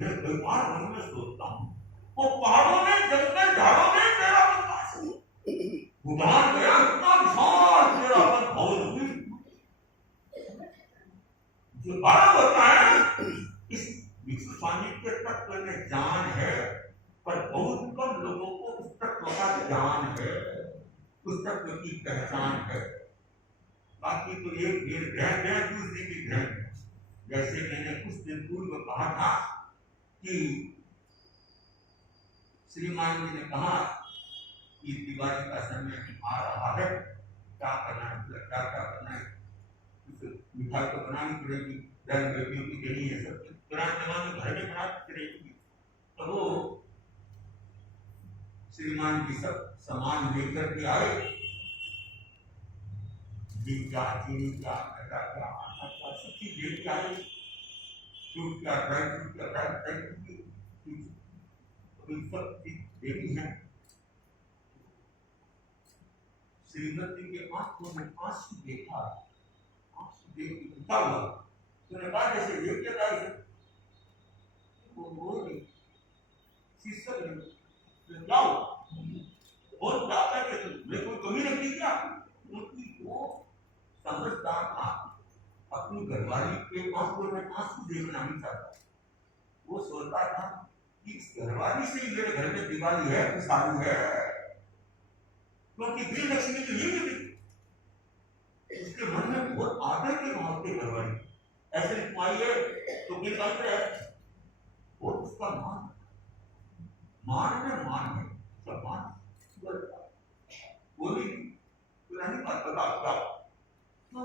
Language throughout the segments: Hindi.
कई बार मन में सोचता हूँ, वो पहाड़ों में जंगल झाड़ों में तेरा प्रकाश भूटान गया, इतना विशाल तेरा मन बहुत जो बड़ा होता है। इस विश्व सानिध्य तत्व में जान है, पर बहुत कम लोगों को उस तत्व का ज्ञान है, उस तत्व की पहचान है। बाकी तो एक ग्रहण है, दूसरी की ग्रहण। जैसे मैंने कुछ दिन पूर्व कहा था कि श्रीमान जी ने कहा कि दिवाली का समय आ रहा है, क्या करना है, क्या क्या करना है, मिठाई तो बनानी पड़ेगी, बहन बेटियों की देनी है, सब पुराने जमाने में घर में बनाती पड़ेगी। तो वो श्रीमान जी सब सामान लेकर के आए, क्या चीनी क्या आटा क्या आटा क्या सब चीज लेके आए, फ्रूट क्या ड्राई फ्रूट क्या ड्राई फ्रूट सब चीज देनी है। श्रीमती के आंखों में आंसू देखा, आंसू देख के उठा हुआ, तूने कहा जैसे ये क्या था, वो बोल शिष्य ने जाओ बहुत ज्यादा के मेरे को कमी लगती क्या, क्योंकि वो समझदार था, अपनी घरवाली के आंखों में आंसू देखना नहीं चाहता। वो सोचता था कि इस घरवाली से ही मेरे घर में दिवाली है, खुशहाली है, क्योंकि गृह लक्ष्मी तो ये मिली। उसके मन में बहुत आदर के भाव के घरवाली ऐसे लिखवाई है तो गिर जाते है, और उसका मान मान में मान है, सम्मान बोली पुरानी बात बता आपका तो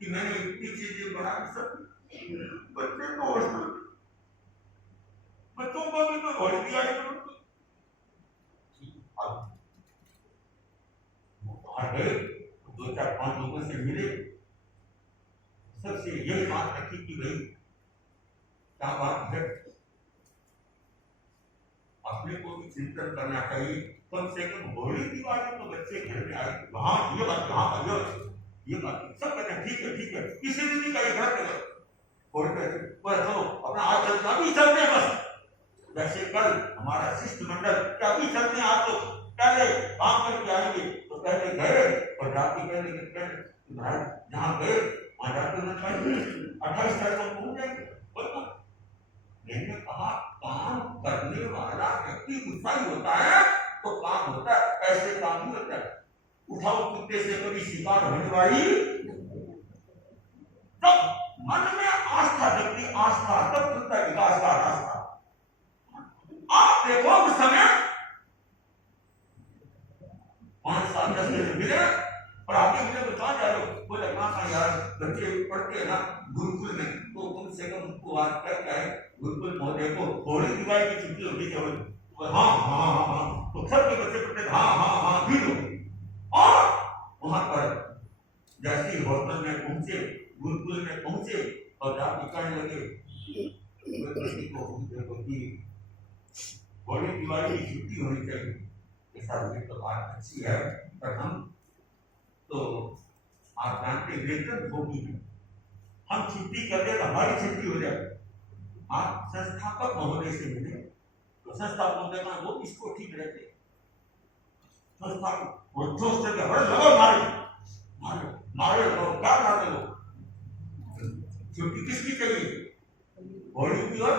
कि मैंने इतनी चीजें बना सब बच्चे को बच्चों को भी तो घोड़ दिया है, दो चार पांच लोगों से मिले, सबसे यही बात रखी कि भाई क्या बात है, अपने को भी चिंतन करना चाहिए, कम से कम होली दिवाली तो बच्चे घर में आए, वहां ये बात यहाँ ये बात सब कहते हैं ठीक है किसी भी नहीं कहे घर पर तो अपना आज चलता भी चलते हैं बस। जैसे कल हमारा शिष्टमंडल क्या भी चलते हैं, आप तो पहले काम करके आएंगे तो पहले गए और जाके पहले भाई जहाँ गए वहां जाकर 28 तारीख को पहुंच जाएंगे। मैंने कहा काम करने वाला व्यक्ति उत्साही होता है तो काम होता है, ऐसे काम नहीं होता है। उठाओ कुत्ते से कभी शिकार होने वाली, तब मन में आस्था जगती, आस्था तब खुलता है विकास का रास्ता। आप देखो उस समय 5 साल 10 दिन मिले और आगे मिले तो कहाँ जा रहे हो, बोले कहाँ यार बच्चे पढ़ते हैं ना गुरुकुल में, तो कम से कम उनको आज क्या है गुरुकुल महोदय को होली दिवाली की छुट्टी होगी केवल, हाँ तो सब के बच्चे पढ़ते हाँ भी लो। और वहां पर जैसे ही होटल में पहुंचे, गुरुकुल में पहुंचे और जाके कहने लगे देखो कि होली दिवाली की छुट्टी होनी चाहिए, ऐसा मुझे तो बात अच्छी है, पर हम तो आप जानते वेतन भोगी हैं, हम छुट्टी कर दे तो हमारी छुट्टी हो जाए। आप संस्थापक महोदय से मिले तो संस्थापक महोदय का वो इसको ठीक रहते, संस्थापक और जोश से हर लगो मारे लो क्या मारे लो, छुट्टी किसकी चाहिए, होली की और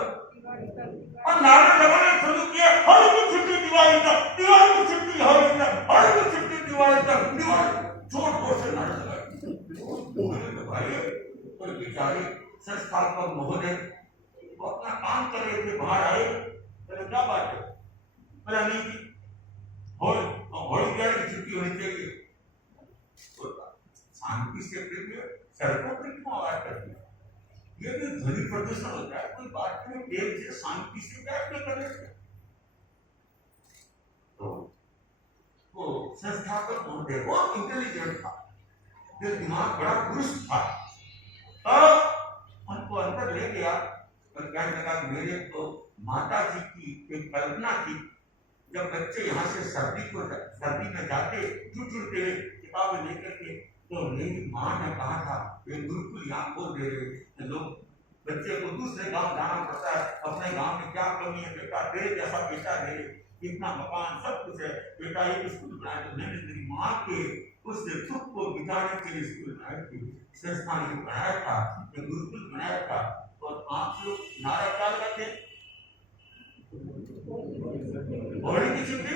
नारे लगाने शुरू किए, होली की छुट्टी दिवाली तक, दिवाली की छुट्टी होली तक, होली की छुट्टी दिवाली तक, दिवाली जोर से नारे लगाए। भाई कोई बेचारे संस्थापक महोदय वो अपना काम कर रहे थे, बाहर आए, तो क्या बात है, बोला नहीं की होली की छुट्टी होनी चाहिए, तो शांति से सड़कों पर क्यों आवाज कर दिया, ये भी ध्वनि प्रदूषण होता है, कोई बात नहीं, प्रेम से शांति से बैठ कर रहे। तो वो संस्थापक महोदय बहुत इंटेलिजेंट था, दिमाग बड़ा दुरुस्त था, तब उनको अंदर ले गया और कहने लगा मेरे तो माता जी की एक कल्पना थी, जब बच्चे यहाँ से सर्दी में जाते चुटचुटते किताबें लेकर के, तो मेरी माँ ने कहा था ये गुरुकुल यहाँ खोल दे रहे लोग बच्चे को दूसरे गांव जाना पड़ता है, अपने गांव में क्या कमी है बेटा, तेरे जैसा बेटा है, इतना मकान सब कुछ है, बेटा एक स्कूल बनाया तो मैंने तेरी माँ के उससे दुख को बिताने के लिए स्कूल बनाया थी, संस्थान बनाया था, एक गुरुकुल बनाया था। और आप लोग नारा क्या लगाते हैं? होली की छुट्टी,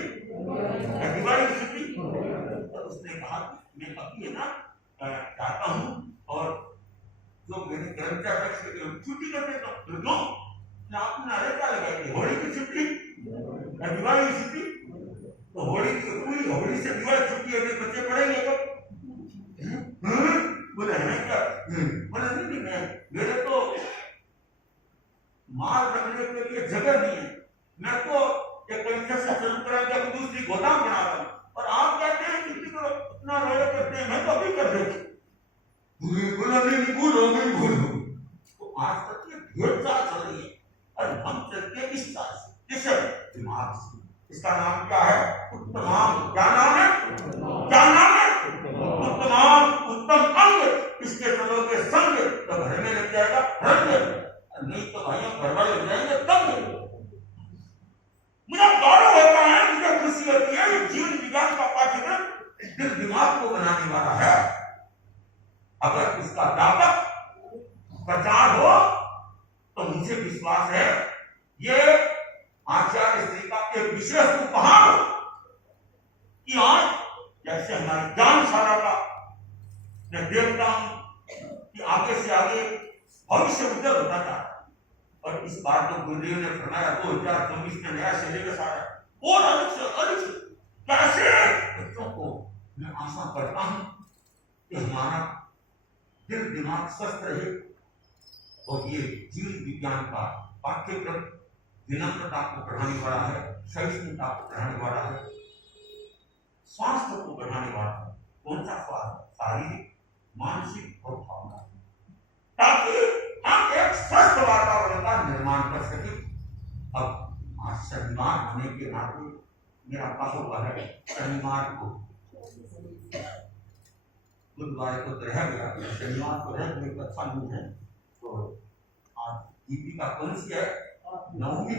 दिवाली की छुट्टी। तो उसने कहा मैं अभी है ना जाता हूँ और जो मेरे कर्मचारी छुट्टी करते तो क्यों आपने नारे क्या लगाए थे? होली की छुट्टी, दिवाली की छुट्टी। तो होली पूरी होली से दिवाली छुट्टी अभी बच्चे पढ़ेंगे तो बोले है क्या? बोले नहीं मैं मेरे तो माल रखने के लिए जगह नहीं है, मैं तो एक कंस्ट्रक्शन शुरू करा के दूसरी गोदाम बना रहा हूँ, और आप कहते हैं छुट्टी करो, इतना रोए करते हैं, मैं तो अभी कर देती। बोला नहीं भूलो। तो आज तक ये भेड़ चाल चल रही है और हम चलते हैं इस चाल से, किस दिमाग से। इसका नाम क्या है? उत्तमाम। क्या नाम है? क्या नाम है? उत्तमाम, उत्तम अंग। इसके चलोगे संग तो घर में लग जाएगा रंग, नहीं तो भाइयों गड़बड़ हो जाएंगे तब। मुझे गौरव होता है, मुझे खुशी होती है, ये जीवन विज्ञान का पाठ्यक्रम दिल दिमाग को बनाने वाला है। अगर इसका व्यापक प्रचार हो तो मुझे विश्वास है ये आचार्य श्री का एक विशेष उपहार कि आज जैसे हमारे ज्ञानशाला का देवताओं कि आगे से आगे भविष्य उज्जवल होता था। और इस बार तो गुरुदेव ने फरमाया 2024 में नया सिलेबस आ रहा है और अधिक कैसे बच्चों को मैं आशा करता हूं कि हमारा दिल दिमाग स्वस्थ रहे और ये जीव विज्ञान का पाठ्यक्रम विनम्रता को बढ़ाने वाला है, सहिष्णुता को बढ़ाने वाला है, स्वास्थ्य को बढ़ाने वाला है। कौन सा स्वास्थ्य? शारीरिक, मानसिक और भावना, ताकि हम एक स्वस्थ वातावरण का निर्माण कर सके। अब आज शनिवार होने के नाते मेरा कहा है शनिवार को बुधवार को तो रह गया, शनिवार को रह गया, अच्छा नहीं है। तो आज दीपी का कौन सी है? नवमी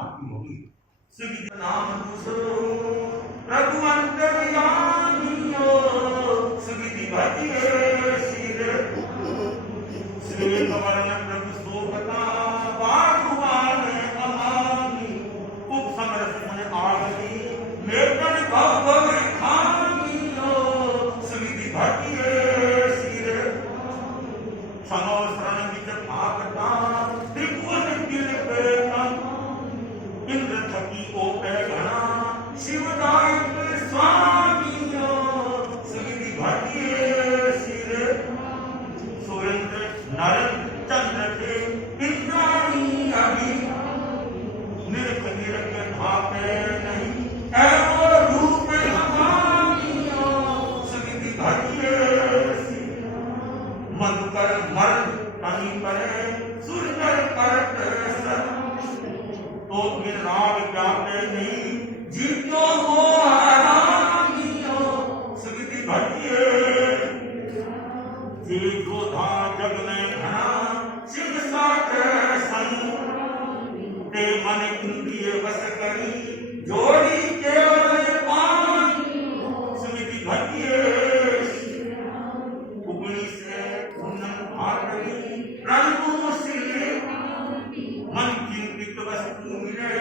आपकी होगी। श्री नाम प्रभु अंतर्यामी सुविधि भजिए सिर श्री कमरण प्रभु शोभता बागुवान अमानी उप समरस मन आगली मेघन भव खानी सुविधि भजिए सिर सनो शरण विच भागता त्रिभुवन दिल पेतम इंद्र थकी ओपे घना शिवदायक स्वामी सुविधि भजिए सिर सुरेंद्र नर चंद्र के इंद्राणी अभी निरख निरख भापे नहीं एवो रूप हमारी सुविधि भजिए मधुकर मर कहीं परे सुरकर करत तो फिर राग जाते नहीं जीतो हो हरामियो सुविधि भजिए जी जोधा जग में घना शिव साथ संग ते मन इंद्रिय वश करी जोड़ी केवल पानी सुविधि भजिए उगनी से उन्नत भागरी प्रभु श्री मन चिंतित वस्तु मिले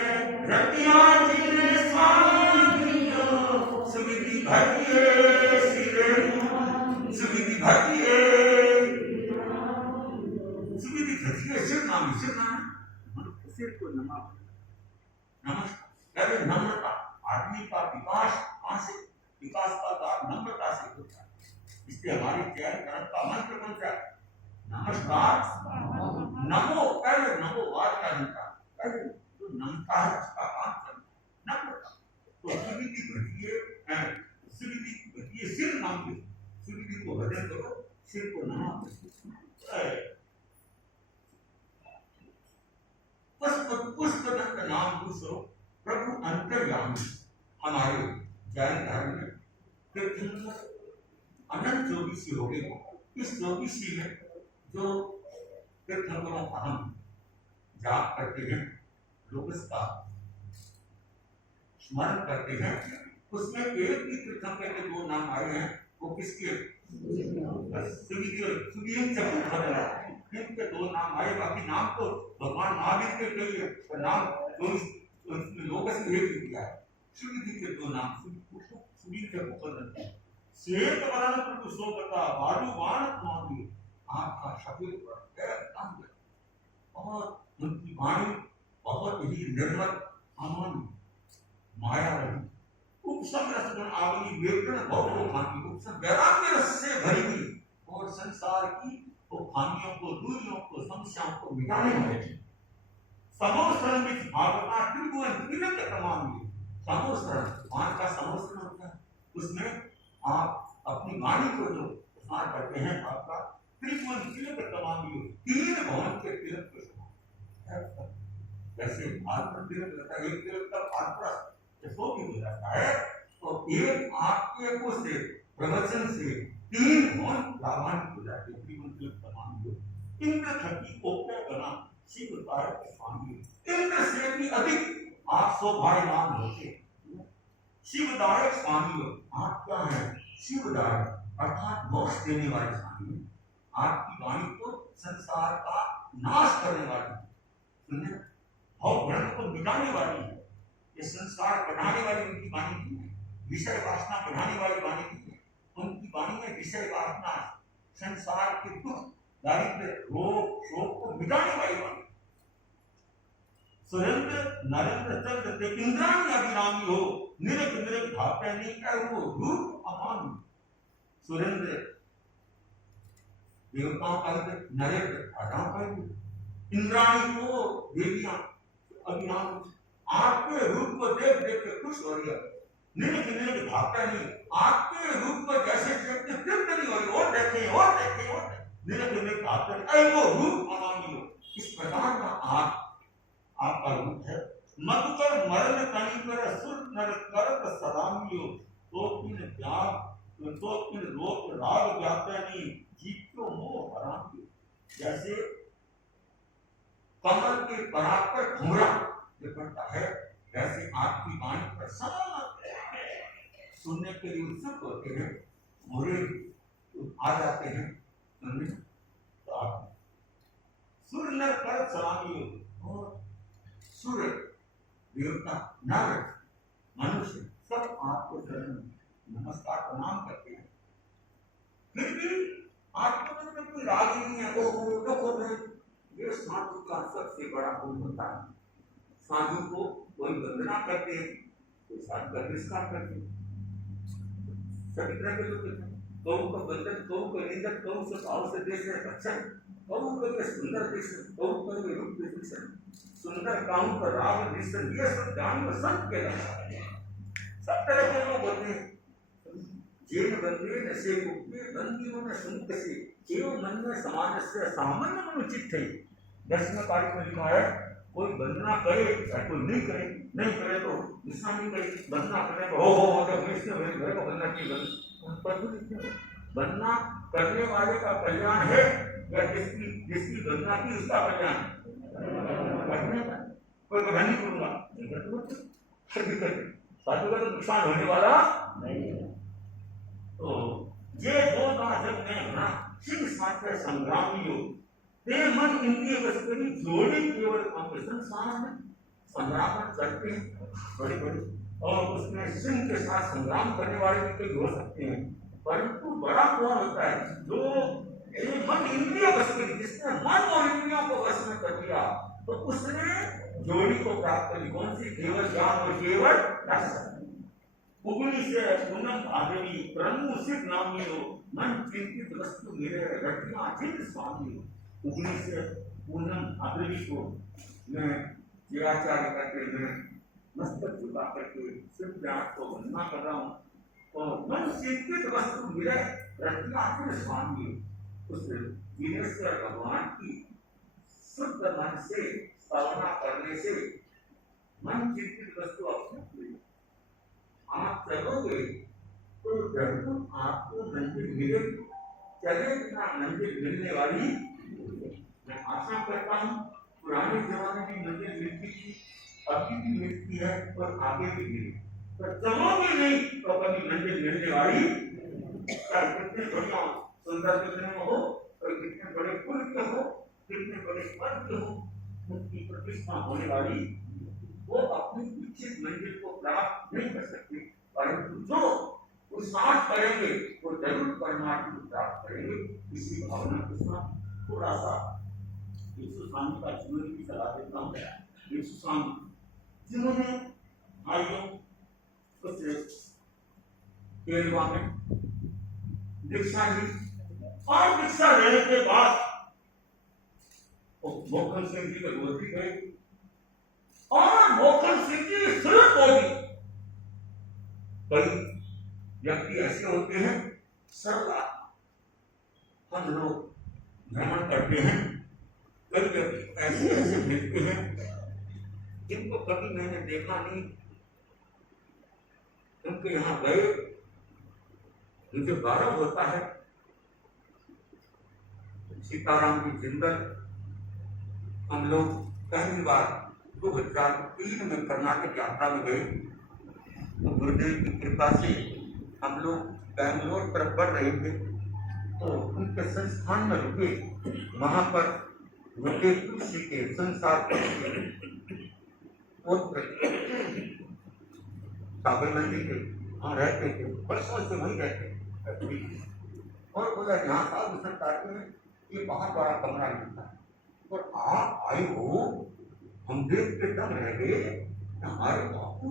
रतिया जिले स्वामियो सुविधि भजिए सिरे सुविधि भजिए सुविधि भजिए सिर नाम सिर को नमस्कार कहते नम्रता आदमी का विकास मानसिक विकास का द्वार नम्रता से होता है। इसलिए हमारी चयन कर्म का मंत्र कौन सा? नमस्कार नमो पहले नमो वाद का जनता पहले जो नमता है उसका काम करना नम्रता। तो सुविधि घटिए सिर नाम के सुविधि को भजन करो, सिर को नमो पुष्पदत्त नाम दूसरो प्रभु अंतर्यामी। हमारे जैन धर्म में तीर्थंकर अनंत 24 हो गए। इस 24 में जो तीर्थंकरों का हम जाप करते हैं, लोग इसका स्मरण करते हैं। उसमें एक ही तीर्थंकर के दो नाम आए हैं, वो किसके? इनके दो नाम आए, बाकी नाम तो भगवान महावीर के कई है, पर नाम लोग से एक ही दिया है। सुविधि के दो नाम, सुविधि के पुत्र श्वेत वर्ण प्रभु सोबता बालू बाण मांगी, आपका सफेद वर्ण और उनकी वाणी बहुत ही निर्मल अमन माया रही। उपसम रस गुण आवली वेदन बहु खानी, उपसम वैराग्य रस से भरी हुई और संसार की वो खामियों को, दूरियों को, समस्याओं को मिटाने वाली थी। समोसरण में भावना त्रिभुवन त्रिलोक तमाम ये समोसरण, वाणी का समोसरण होता है, उसमें आप अपनी वाणी को जो स्नान करते हैं, आपका त्रिभुवन त्रिलोक तमाम ये तीन भवन के तिलक के समान। जैसे भारत तिलक रहता है, एक तिलक का भारत तो भी हो जाता है, तो एक आपके को से प्रवचन से तीन भवन लाभान्वित हो जाते हैं। त्रिभुवन तिलक तमाम ये इंद्र थकी ओपे बना शिव तारक स्वामी, इंद्र से भी अधिक आप सौभाग्यवान होते। शिवदायक स्वामी, आप क्या है? शिवदायक अर्थात मोक्ष देने वाले स्वामी। आपकी वाणी तो संसार का नाश करने वाली, सुनिए, और भ्रम को मिटाने वाली है। ये संसार बढ़ाने वाली उनकी वाणी नहीं है, विषय वासना बढ़ाने वाली वाणी नहीं है। उनकी वाणी में विषय वासना, संसार के दुख, दारिद्र्य, रोग, शोक को मिटाने वाली वाणी। सुरेंद्र नरेंद्र चंद्र ते इंद्राणी अभिरामी हो, निरख निरख भापे नहीं क्या वो रूप अमान। सुरेंद्र देवताओं का ही, नरेंद्र राजाओं का ही, इंद्राणी को देवियां अभिराम आपके रूप को देख देख के खुश हो रही है। निरख निरख भापे नहीं, आपके रूप को जैसे देखते तृप्त नहीं हो रही, और देखें और देखें और निरख निरख भापे नहीं, वो रूप अमानी हो। इस प्रकार का आपका रूप है। मधुकर मरण तनि कर सुर नर करत सलामियो, तो किन त्याग तो किन लोक राग व्यापनी, जीतो मोह हरामियो। जैसे कमल के पराग पर घुमरा लिपटता है, वैसे आपकी वाणी पर सदा सुनने के लिए उत्सुक होते हैं, मोरे आ जाते हैं सुनने। तो आप सुर नर करत सलामियो, और सूर्य देवता नर मनुष्य सब आपको नमस्कार प्रणाम करते हैं। फिर भी आपको तो कोई राग नहीं है, वो ये साधु का सबसे बड़ा गुण होता है। साधु को कोई वंदना करते हैं, कोई साधु का तिरस्कार करते हैं, सभी तरह के लोग हैं। कौन को वंदन, कौन को निंदक, कौन से भाव से देश में अच्छा, कौन को सुंदर देश, कौन को रूप देश, सुंदर काम पर राग निश्चय, ये सब जान में संत के लगता है। सब तरह के लोग होते हैं। जेन बंदे नशे मुक्ति बंदियों में सुनते से केवल मन में समाज से सामान्य अनुचित है। दसवें पाठ में लिखा है, कोई वंदना करे या कोई नहीं करे, नहीं करे तो गुस्सा नहीं करे, वंदना करे तो हो तो इससे मेरे घर को वंदना की वंदना करने वाले का कल्याण है या जिसकी वंदना की उसका कल्याण? कोई बधाई नहीं करूंगा, साधु का तो नुकसान होने वाला नहीं है। तो ये दो जब में ना शिव साथ संग्रामी हो, ते मन इनके वस्तुनी जोड़ी केवल संसार में संग्राम करते हैं बड़े बड़े, और उसमें सिंह के साथ संग्राम करने वाले भी कई हो सकते हैं, परंतु बड़ा कौन होता है? जो मन इंद्रिय वस्तु, जिसने मन और इंद्रियों को वश में कर दिया, तो उसने जोड़ी को प्राप्त करी। कौन सी? केवल ज्ञान और केवल दर्शन। उगनी से पूनम भागवी प्रनु सिद्ध नामी हो, मन चिंतित वस्तु मेरे रटिया चिन्ह स्वामी हो। उगनी से पूनम भागवी को मैं जीवाचार्य करके मैं मस्तक झुका करके सिद्ध ज्ञान को वंदना कर रहा हूँ, और मन चिंतित वस्तु मेरे रटिया चिन्ह स्वामी हो। उस वीरेश्वर भगवान की शुद्ध मन से साधना करने से मन चिंतित वस्तु अपने आप चलोगे तो जरूर आपको मंजिल मिलेगी। चले बिना मंजिल मिलने वाली मैं आशा कल्पना करता हूँ पुराने जमाने में मंदिर मिलती थी, अभी भी मिलती है और आगे भी मिलेगी। पर जमाओगे नहीं तो कभी मंदिर मिलने वाली कितने बढ़िया सुंदर दिखने में हो और कितने बड़े पुल के हो, कितने बड़े पद के हो, उनकी प्रतिष्ठा होने वाली वो अपनी इच्छित मंजिल को प्राप्त नहीं कर सकते, परंतु जो पुरुषार्थ करेंगे वो जरूर परमात्मा को प्राप्त करेंगे। इसी भावना के साथ थोड़ा सा यीशु स्वामी का जीवन की सलाह देता हूँ। यीशु स्वामी जिन्होंने भाइयों कुछ केरवा में दीक्षा ली और दीक्षा लेने के बाद मोहन सिंह जी के गोदी गए और मोहन सिंह जी सुरत हो गई। कई व्यक्ति ऐसे होते हैं सरला, हम लोग भ्रमण करते हैं, कई व्यक्ति ऐसे ऐसे मिलते हैं जिनको कभी मैंने देखा नहीं, उनके यहाँ गए, मुझे गौरव होता है। सीताराम की जिंदल हम लोग पहली बार 2003 में कर्नाटक यात्रा में गए, तो गुरुदेव की कृपा से हम लोग बैंगलोर तरफ बढ़ रहे थे, तो उनके संस्थान में रुके। वहां पर रुके तुलसी के संसार साबरमती के वहाँ रहते थे, वर्षों से वहीं रहते और बोला यहाँ साधु संत आते हैं, ये बहुत बड़ा कमरा मिलता है और आप आए हो, हम देख के दम रह गए, हमारे बापू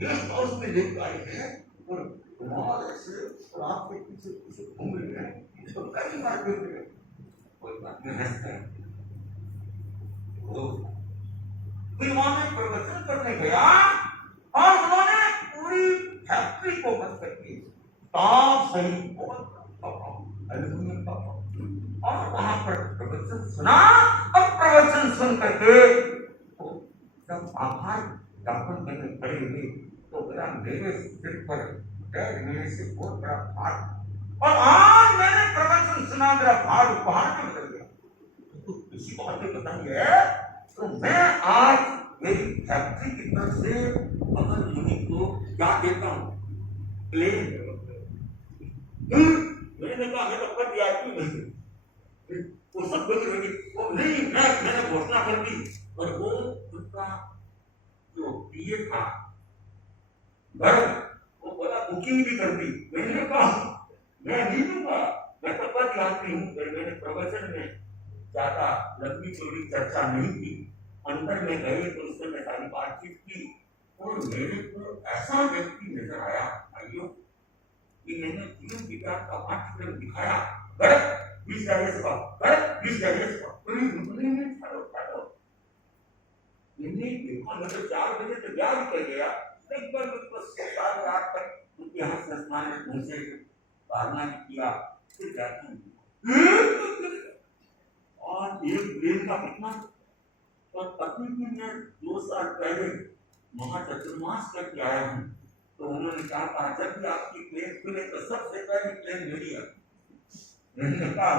गेस्ट हाउस में देख आए हैं और वहां से और आपके पीछे पीछे घूम रहे हैं, इसको कई बार देख रहे हैं, कोई बात नहीं हंसते हैं। फिर वहां में प्रवचन करने गया और उन्होंने पूरी फैक्ट्री को बंद कर दिया, ताप सही एल्यूमिनियम का, और वहां पर प्रवचन सुना और प्रवचन सुन करके जब आभार ज्ञापन करने खड़े हुए तो बड़ा मेरे सिर पर मेरे से बहुत बड़ा भार, और आज मैंने प्रवचन सुना, मेरा भार उपहार में बदल गया। तो किसी को हमें बताइए, तो मैं आज मेरी फैक्ट्री की तरफ से अमर मुनि को क्या देता हूँ, प्लेन। मैंने कहा मैं तो कर दिया वो सब वो नहीं, मैंने घोषणा कर दी, और वो उनका जो पीए था वो बोला बुकिंग भी कर दी। मैंने कहा मैं नहीं दूंगा, मैं तो पद यात्री हूँ। मैंने प्रवचन में ज्यादा लंबी चौड़ी चर्चा नहीं की, अंदर में गए तो उससे मैं सारी बातचीत की और मेरे को ऐसा व्यक्ति नजर आया भाइयों कि मैंने जीवन विज्ञान का पाठ्यक्रम दिखाया, गलत 20 जाने से गलत 20 जाने से मैंने देखा, मतलब 4 बजे तो ब्याह भी कर गया, एक बार मुझको 7-8 तक उनके यहाँ संस्थान में पहुंचे, प्रार्थना किया, फिर जाती हूँ और एक प्लेन का कितना, और पत्नी की मैं 2 साल पहले महाचतुर्मास करके आया हूँ, तो उन्होंने कहा जब भी आपकी प्लेन खुले तो सबसे पहले प्लेन मेरी है। मैंने कहा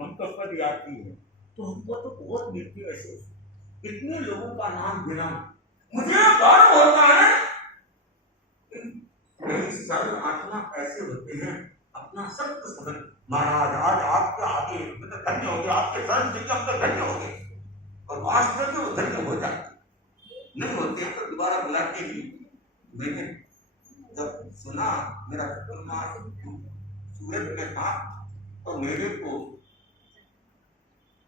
हम तो पद यात्री है, तो हमको तो बहुत मिलती ऐसे इतने लोगों का नाम गिना, मुझे गौरव होता है। सरल आत्मा ऐसे होते हैं, अपना सब कुछ समझ, महाराज आज आपके आगे तो धन्य हो गए, आपके शरण से हम तो धन्य हो गए, और वास्तव में वो धन्य हो जाते नहीं होते तो दोबारा बुलाते ही। मैंने जब सुना मेरा सूरत में था, तो मेरे को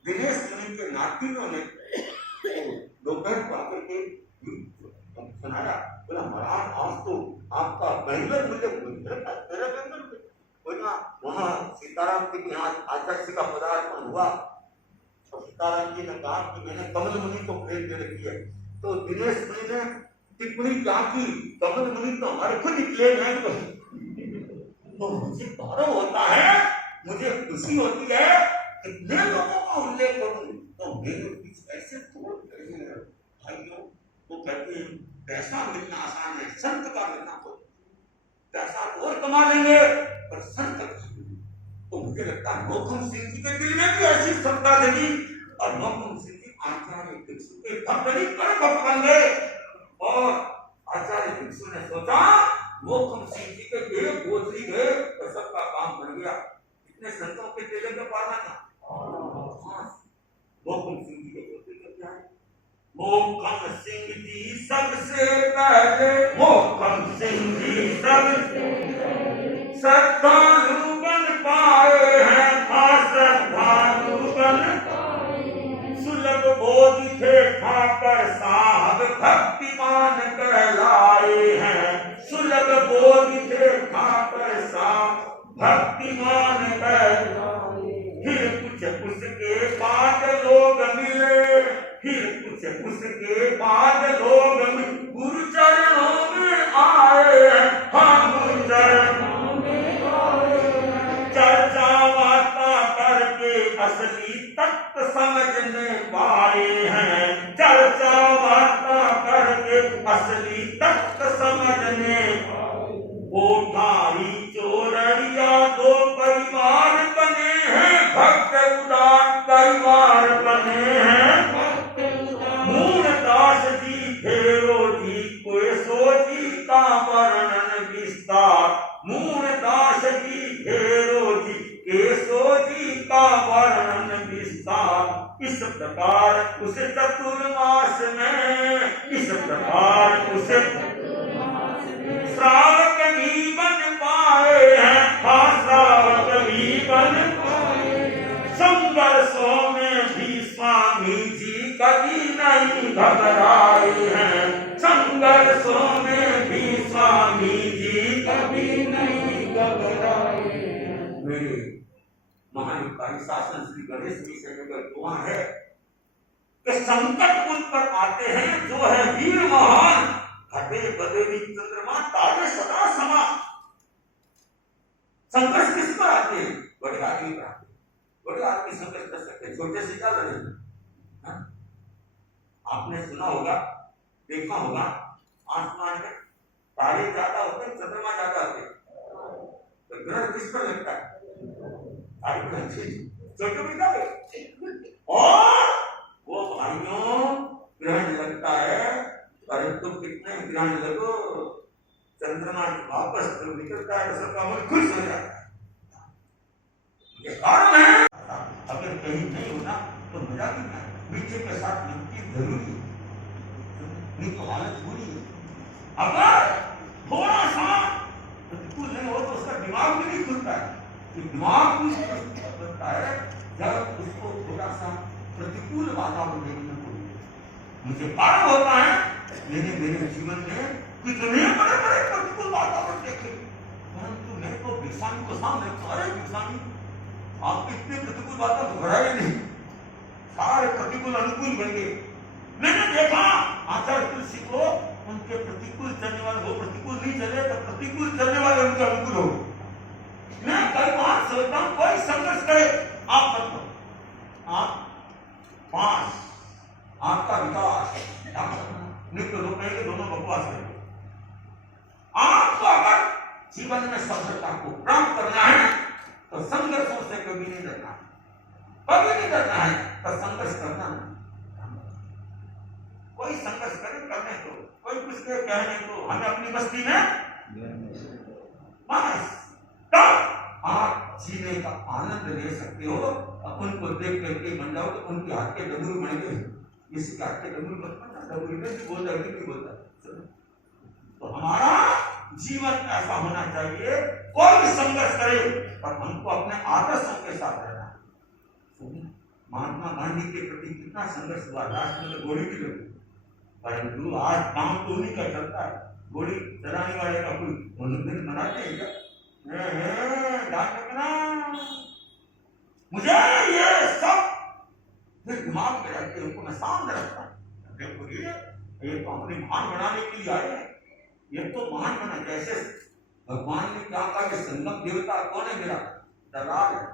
दिनेश मुनि के नातियों ने दोपहर को आकर के सुनाया, बोला महाराज आज तो आपका बैंगलोर मुझे तेरा बैंगलोर वहाँ सीताराम जी के यहाँ आचार्य का पदार्पण हुआ, तो सीताराम जी ने कहा कि मैंने कमल मुनि को प्रेम दे रखी है, तो दिनेश मुनि ने टिप्पणी क्या की, कमल मुनि तो हमारे खुद निकले हैं, तो मुझे गौरव होता है, मुझे खुशी होती है, कितने लोगों का उल्लेख करूं, तो मेरे पीछे ऐसे तोड़ रहे हैं भाइयों। तो कहते हैं पैसा मिलना आसान है, संत का मिलना तो पैसा और कमा लेंगे पर संत का। तो मुझे लगता है मोहन सिंह जी के दिल में भी ऐसी क्षमता लगी, और मोहन सिंह जी आचार्य भिक्षु के भक्तरी कर भक्त बन गए। और आचार्य भिक्षु ने सोचा मोहन सिंह जी के देव गोत्री गए तो सबका काम बन गया। इतने संतों के तेले में पाना था। मोहन सिंह जी के गोत्री का क्या है? मोहन सिंह जी सबसे पहले, मोहन सिंह जी सबसे श्रद्धालु बन पाए हैं, श्रद्धालु बन सुलभ बोधि थे ठाकर साहब भक्तिमान कहलाए हैं, सुलभ बोधि थे ठाकर साहब भक्तिमान कहलाए। फिर कुछ उसके बाद लोग मिले, फिर कुछ उसके बाद लोग गुरु चरणों में आए, हाँ गुरु चरणों में आए। चर्चा वार्ता करके असली तत्व समझने पाए हैं, चर्चा वार्ता करके असली तत्व समझने पाए। कोठारी चोरड़िया दो परिवार बने हैं, भक्त उदार परिवार बने हैं। मूलदास जी फेरो जी कोसो जी का वर्णन विस्तार, मूलदास जी फेरो जी केसो जी का वर्णन विस्तार। इस प्रकार उस चतुर्मास में, इस प्रकार उस श्रावक भी बन पाए हैं, हाँ श्रावक भी बन पाए। संघर्षों में भी स्वामी जी कभी नहीं घबराए हैं, संघर्षों में भी स्वामी जी कभी नहीं घबराए हैं। मेरे महायुक्ताई शासन श्री गणेश जी से दुआ है कि संकट उन पर आते हैं जो है वीर महान, घटे बदली चंद्रमा तारे सदा समा। संघर्ष किस पर आते हैं? बड़े आदमी पर आते हैं। बड़े आदमी संघर्ष कर सकते, छोटे से क्या लड़ेंगे? आपने सुना होगा, देखा होगा, आसमान में तारे ज्यादा होते हैं, चंद्रमा ज्यादा होते हैं, तो ग्रह किस पर लगता है? छोटे भी क्या है? और वो भाइयों ग्रहण लगता है, अरे तुम कितने ग्रहण लगो, चंद्रमा वापस तो निकलता है तो सबका मन खुश हो जाता है। ये कारण है। अगर कहीं नहीं होना तो मजा भी नहीं, मीठे के साथ नमकीन जरूरी है, नहीं तो हालत बुरी है। अगर थोड़ा सा प्रतिकूल नहीं हो तो उसका दिमाग भी नहीं खुलता है। दिमाग भी बनता है जब उसको थोड़ा सा प्रतिकूल वातावरण देखने को मिले। मुझे कारण होता है मैंने मेरे जीवन में कितने बड़े बड़े प्रतिकूल वातावरण देखे, परंतु मैं तो विषाणु को सामने, अरे विषाणु आप इतने प्रतिकूल वातावरण घबराए नहीं, सारे प्रतिकूल अनुकूल बन गए। मैंने देखा आचार्य तुलसी को, उनके प्रतिकूल चलने वाले वो प्रतिकूल नहीं चले तो प्रतिकूल चलने वाले उनके अनुकूल हो। मैं कई बार सोचता हूं कोई संघर्ष करे, आप बताओ, आप पास आपका विकास नहीं तो लोग कहेंगे दोनों बकवास करेंगे। आपको अगर जीवन में सफलता को प्राप्त करना है तो संघर्षों से कभी नहीं डरना, कभी नहीं डरना है, तो संघर्ष करना नहीं। कोई संघर्ष करे करने दो, कोई कुछ कहने दो, हमें अपनी बस्ती में बस, तब आप जीने का आनंद ले सकते हो। उनको देख करके बन जाओ तो उनके हाथ के डबरू बन गए, किसी के हाथ के डबरू मत बनना, डबरू में भी बोलता है भी बोलता है। तो हमारा जीवन ऐसा होना चाहिए, कोई भी संघर्ष करे पर हमको अपने आदर्शों के साथ रहना। महात्मा गांधी के प्रति कितना संघर्ष हुआ, राष्ट्र में गोली भी लगी, परंतु आज काम तो उन्हीं का चलता है, गोली चलाने वाले का कोई दिन मनाते हैं क्या? मुझे ये सब फिर दिमाग में रखते उनको मैं सामने रखता हूँ। देखो ये तो अपने महान बनाने के लिए आए हैं, ये तो महान बना। जैसे भगवान ने क्या कहा कि संगम देवता कौन है? मेरा दलाल है,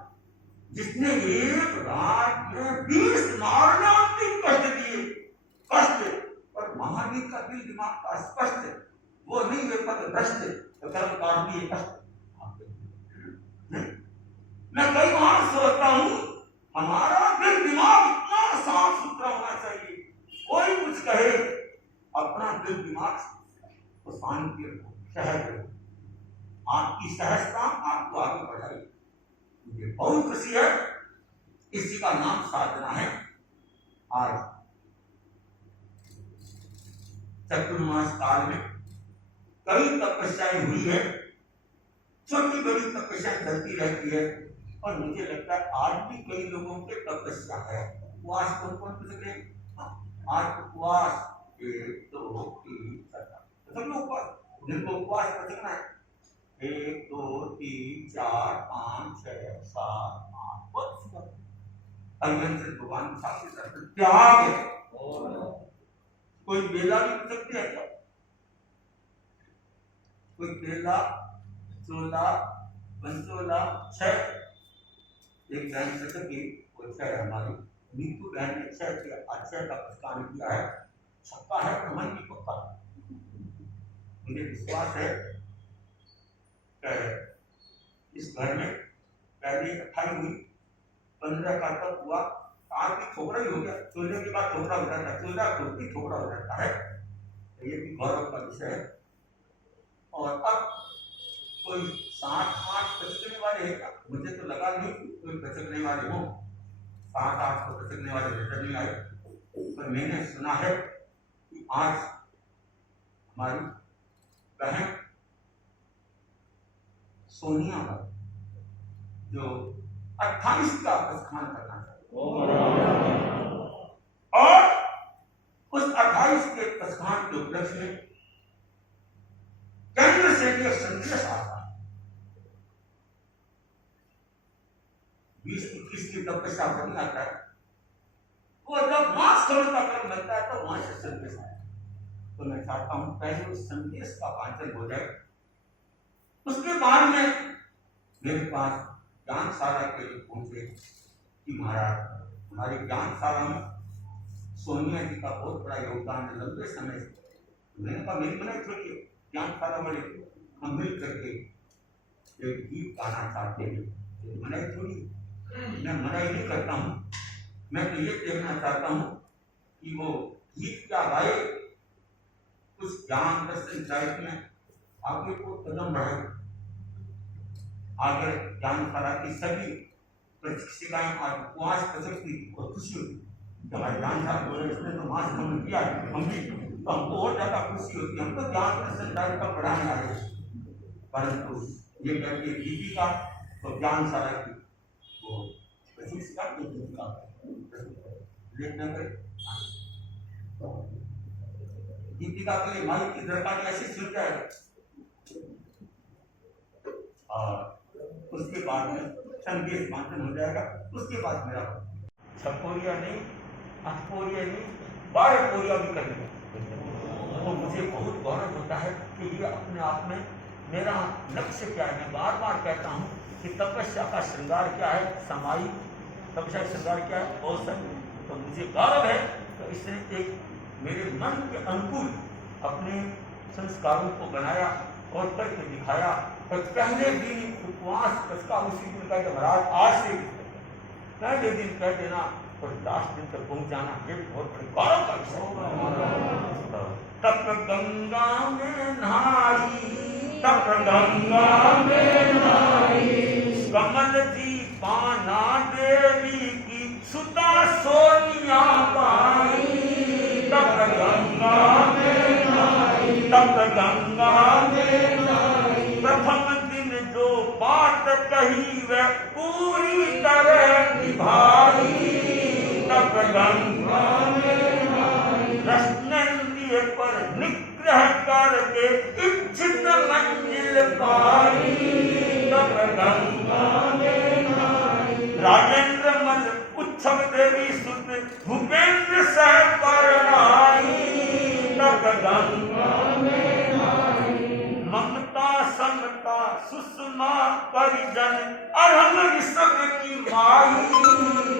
जिसने एक रात में 20 मारणांतिक कष्ट दिए, कष्ट, और महावीर का दिल दिमाग का स्पष्ट है, वो नहीं वे पद भ्रष्ट तो कर्म काट दिए कष्ट। मैं कई बार सोचता हूं हमारा दिल दिमाग इतना जो दिमाग तो शांति रखो, सहज रखो, आपकी सहजता आपको आगे बढ़ाएगी। मुझे बहुत खुशी है, इसी का नाम साधना है। आज चतुर्मास काल में कई तपस्याएं हुई है, छोटी बड़ी तपस्याएं चलती रहती है, और मुझे लगता है आज भी कई लोगों के तपस्या है। उपवास कौन कौन कर सकते हैं? आज उपवास 1 2 3 4 उपवास, जिनको उपवास कर सकना है 1 2 3 4 5 6 7 8 बहुत अभिमंत्रित भगवान शास्त्र त्याग है। कोई बेला भी कर सकते हैं क्या? कोई बेला 16 पंचोला 6 एक बहन सतत की वो 6 हमारी नीतू बहन ने 6 किया, अच्छे का प्रस्थान किया है, छक्का है पर मन की पक्का। मुझे विश्वास है कि इस घर में पहले 28 हुई, 15 का तब हुआ, आज भी छोकरा ही हो गया, 14 के बाद छोकरा हो जाता है, 14 छोटी छोकरा हो जाता है, ये भी गौरव का विषय है। और अब कोई 7-8 बचकने वाले हैं क्या? मुझे तो लगा नहीं कोई बचकने वाले हो, 7-8 तो बचकने वाले नजर नहीं आए, पर मैंने सुना है कि आज हमारी बहन सोनिया का जो 28 का प्रस्थान करना चाहिए, और उस 28 के प्रस्थान के उपलक्ष्य में केंद्र से भी संदेश आता है। 20-21 की तपस्या नहीं आता है, वो जब मास करोड़ का कर्म बनता है तो वहां से संदेश आया। तो मैं चाहता हूं पहले उस संदेश का वाचन हो जाए, उसके बाद में मेरे पास ज्ञानशाला के लिए पहुंचे कि महाराज हमारी ज्ञानशाला में सोनिया जी का बहुत बड़ा योगदान है लंबे समय से। मैंने कहा मेरी मनाई छोड़िए, ज्ञानशाला वाले हम मिल करके एक गीत गाना चाहते हैं, मनाई थोड़ी, मैं मनाई नहीं करता हूँ, मैं तो ये देखना चाहता हूँ कि वो गीत क्या गाए, उस ज्ञान दर्शन साहित्य में आगे को कदम बढ़ाए। आगे ज्ञानशाला की सभी शिक्षिकाएं आज उपवास कर सकती, बहुत खुशी होती। हमारे ज्ञानशाला बोले इसने तो मास भंग किया, हम भी तो हमको और ज्यादा खुशी होती है, हम तो ज्ञान दर्शन साहित्य पर बढ़ाने आए। परंतु ये करके दीपिका तो ज्ञानशाला की वो शिक्षिका की भूमिका देखना दीपिका के लिए माई की दरकार ऐसी सुन जाए, और उसके बाद में संदेश वाचन हो जाएगा। उसके बाद मेरा 6 कोरिया नहीं, 8 कोरिया नहीं, 12 कोरिया भी करने तो मुझे बहुत गौरव होता है कि ये अपने आप में मेरा लक्ष्य क्या है। मैं बार बार कहता हूँ कि तपस्या का श्रृंगार क्या है, समाई तपस्या श्रृंगार क्या है, औसत। तो मुझे गौरव है तो इसने एक मेरे मन के अनुकूल अपने संस्कारों को बनाया और करके दिखाया। और पहले दिन उपवास कसका उसी दिन का महाराज आज से पहले दिन कह देना और लास्ट दिन तक पहुंच जाना, ये भी बहुत बड़े गौरव का विषय। तप गंगा में नहाई, तप गंगा में नहाई, कमल जी पाना देवी की सुता सोनिया पाई। तप गंगा में नहाई, तप गंगा में नहाई, प्रथम दिन जो बात कही वह पूरी तरह निभाई। तप गंगा में नहाई, रसनंदिय पर निग्रह करके इच्छित मंजिल पाई। तप गंगा में नहाई, राजेंद्र मल उत्सव देवी सुत भूपेंद्र सह पर आई। तप गंगा में नहाई, ममता समता सुषमा परिजन अरहम ऋषभ की माई।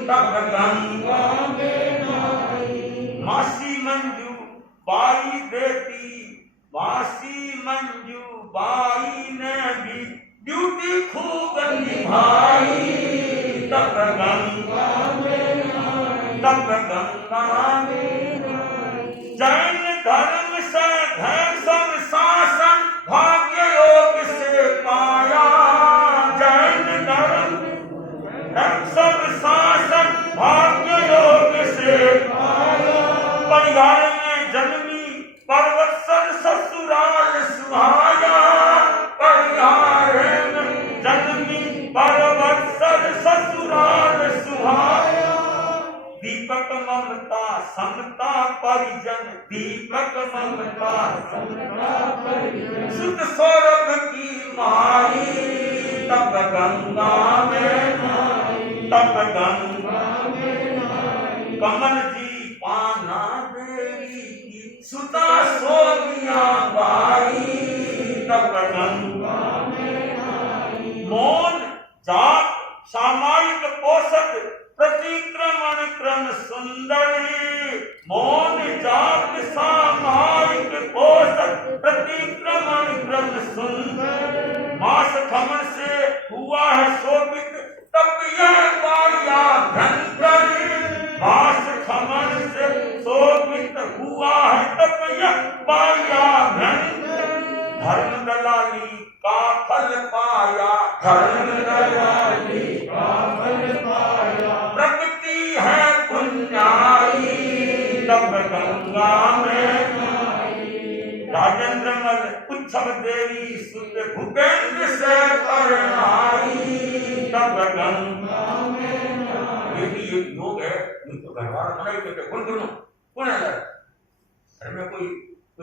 तप गंगा में नहाई, मासी मंजू बाई बेटी, मासी मंजू बाई ने भी ड्यूटी खूब निभाई। तप गंगा में नहाई, तप गंगा में नहाई, जैन धर्म से परिवार में जन्मी परवत्सर ससुराल सुहाया, परिवार में जन्मी परवत्सर ससुराल सुहाया। दीपक ममता समता परिजन, दीपक ममता समता परिजन, सुत सौरभ की माई, तब गंगा में नाई, तब गंगा में नाई। कमल जी पाना देवी की सुता सोनिया बाई, तब गंगा में नाई। मौन जाप सामायिक पोषक प्रतिक्रमण क्रम सुंदरी, मौन जाप सामायिक पोषक प्रतिक्रमण क्रम सुंदर। मास खमन से हुआ है शोभित तब यह बाया भयंकर, मास खमन से शोभित हुआ है तब यह बाया भयंकर। धर्म दलाली का फल पाया, धर्म दलाली का फल पाया। प्रकृति है पुण्याई, तब गंगा में नाई। राजेंद्र मल उच्छव देवी सुत भूपेंद्र से परनाई, तब गंगा में नाई। ये भी एक योग है, तो घरवाला मना ही कहते कौन करूं कौन है घर में कोई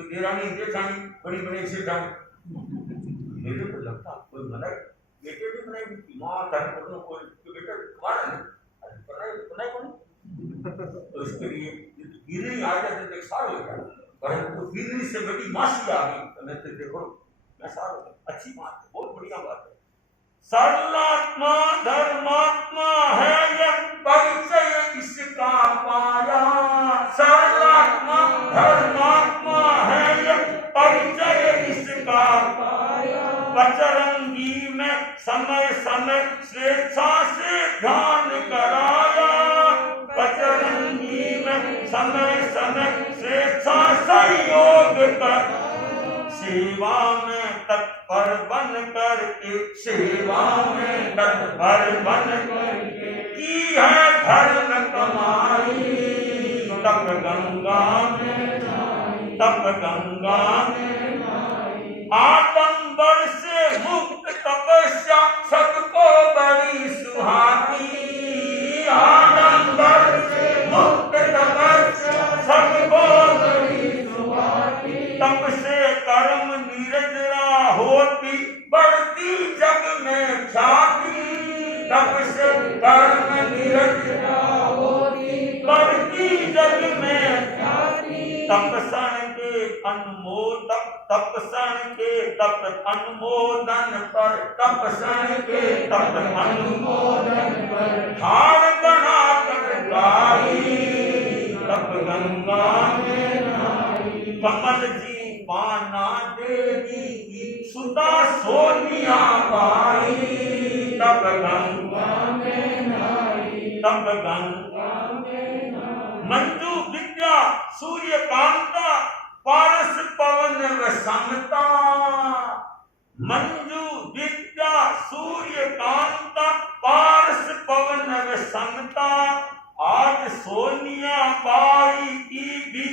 देरानी जेठानी बड़ी बड़ी सेठानी, मेरे को लगता कोई मना बेटे भी बनाई माँ धर्म करो कोई तो बेटा तुम्हारा नहीं बनाए कौन, तो इसके लिए गिरनी आ जाए तो सार हो गया, परंतु गिरनी से बड़ी मासी आ गई तो मैं तो देखो मैं सार हो गया। अच्छी बात है, बहुत बढ़िया बात है। सरलात्मा धर्मात्मा है यह परिचय इसका पाया, सरलात्मा धर्मात्मा है यह परिचय इसका पाया। बजरंगी में समय समय स्वेच्छा से ध्यान कराया, बजरंगी में समय समय स्वेच्छा सहयोग कर। सेवा में तत्पर बन करके, सेवा में तत्पर बन करके की है धर्म कमाई, तब गंगा में नाई, तब गंगा में नाई। आडंबर से मुक्त तपस्या सबको बड़ी सुहाती, आडंबर से मुक्त तपस्या सबको बड़ी सुहाती। तप से कर्म निरजरा होती बढ़ती जग में ख्याति, तप से कर्म निरजरा होती बढ़ती जग में ख्याति। तपसन के अनुमोदन, तपसन के तप अनुमोदन पर, तपसन के तप अनुमोदन पर धार बना कर गाई, तब गंगा में नाई। कमल जी पाना देवी की सुता सोनिया बाई, तब गंगा में नाई, तब गंगा में नाई। मंजू विद्या सूर्यकांता पारस पवन वसंता, मंजू विद्या सूर्यकांता पारस पवन वसंता। आज सोनिया बाई की भी